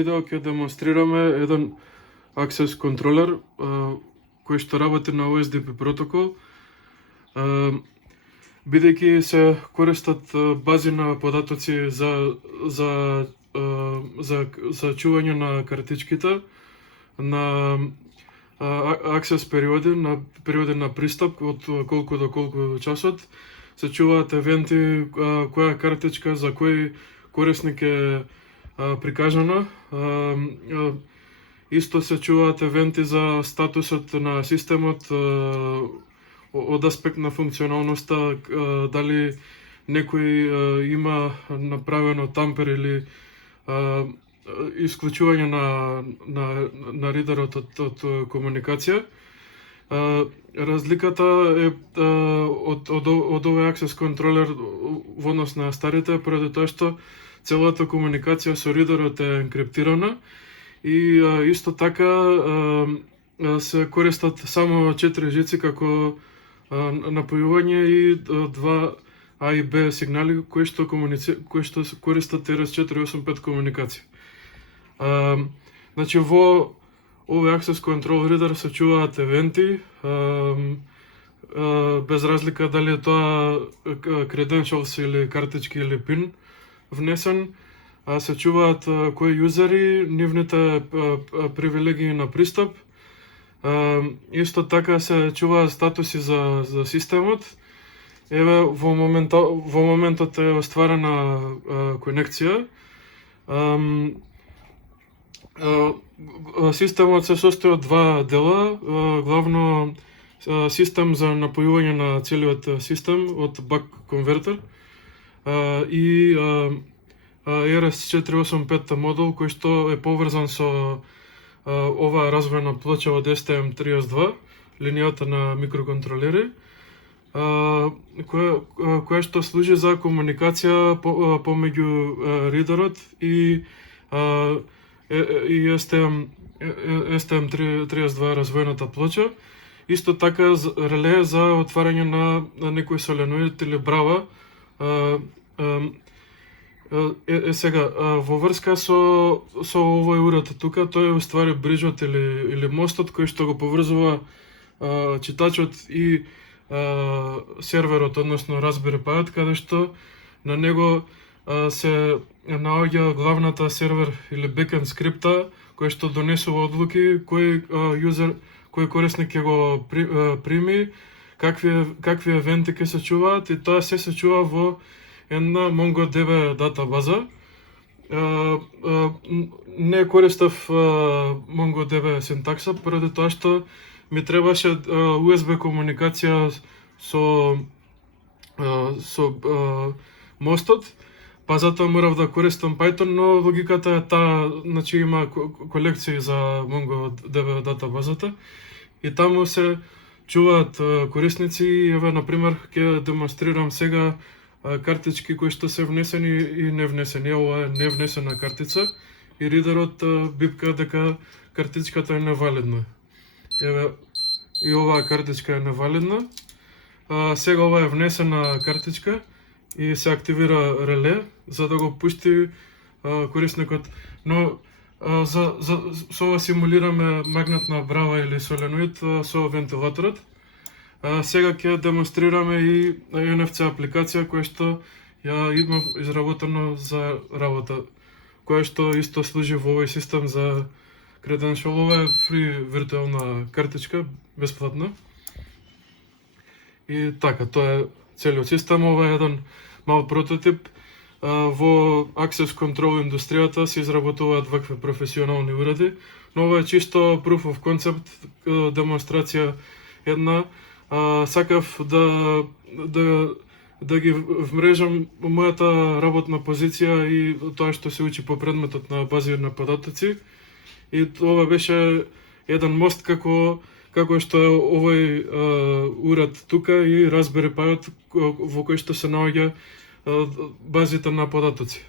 Видео ќе демонстрираме еден access контролер кој што работи на OSDP протокол. Бидејќи се користат бази на податоци за чување на картичките, на access периоди, на периоди на пристап од колку до колку часот, се чуваат евенти која картичка за кој корисник е прикажана. Исто се чуваат евенти за статусот на системот од аспект на функционалноста, дали некој има направено тампер или исклучување на ридерот од комуникација. Разликата е од овој access контролер во однос на старите, поради тоа што целата комуникација со ридерот е енкриптирана и исто така се користат само 4 жици како напојување и 2 А и Б сигнали кои што користат RS485 комуникација. Значи во овој access control reader се чуваат евенти, без разлика дали е тоа credentials или картички или пин внесен, се чуваат кои јузери, нивните привилегии на пристап. Исто така се чуваат статуси за системот. Еве во моментот е остварена конекција. Системот се состои од 2 дела, главно систем за напојување на целиот систем од buck конвертер и RS485 модул кој што е поврзан со оваа развојна плоча од STM32, линијата на микроконтролери, која што служи за комуникација помеѓу ридерот и STM32 развојната плоча. Исто така реле за отварање на некој соленоид или брава. Сега, во врска со овој уред тука, тој е уствари бриджот или мостот кој што го поврзува читачот и серверот, односно Raspberry Pi, каде што на него се наоѓа главната сервер или бекенд скрипта кој што донесува одлуки, кој корисник ќе го прими, какви евенти ќе се чуваат, и тоа се чува во една MongoDB датабаза. Не користев MongoDB синтакса, поради тоа што ми требаше USB комуникација со мостот, па затоа морав да користам Python, но логиката е таа, значи има колекции за MongoDB датабазата и таму се чуваат корисници. Еве, например, ќе демонстрирам сега картички кои што се внесени и невнесени. Ова е невнесена картица и ридерот бипка дека картичката е невалидна. Еве, и оваа картичка е невалидна. Сега ова е внесена картичка и се активира реле за да го пусти корисникот. Но со ова симулираме магнетна брава или соленоид со вентилаторот. Сега ќе демонстрираме и NFC апликација која што ја имам изработено за работа, која што исто служи во овој систем за credential. Ова е фри виртуелна картичка, бесплатна. И така, тоа е целиот систем. Ова е еден мал прототип. Во access control индустријата се изработуваат вакви професионални уреди, но ова е чисто proof of concept, демонстрација една. Сакав да ги вмрежам мојата работна позиција и тоа што се учи по предметот на бази на податоци. И ова беше еден мост како што е овој уред тука и Raspberry Pi во кој што се наоѓа базите на податоци.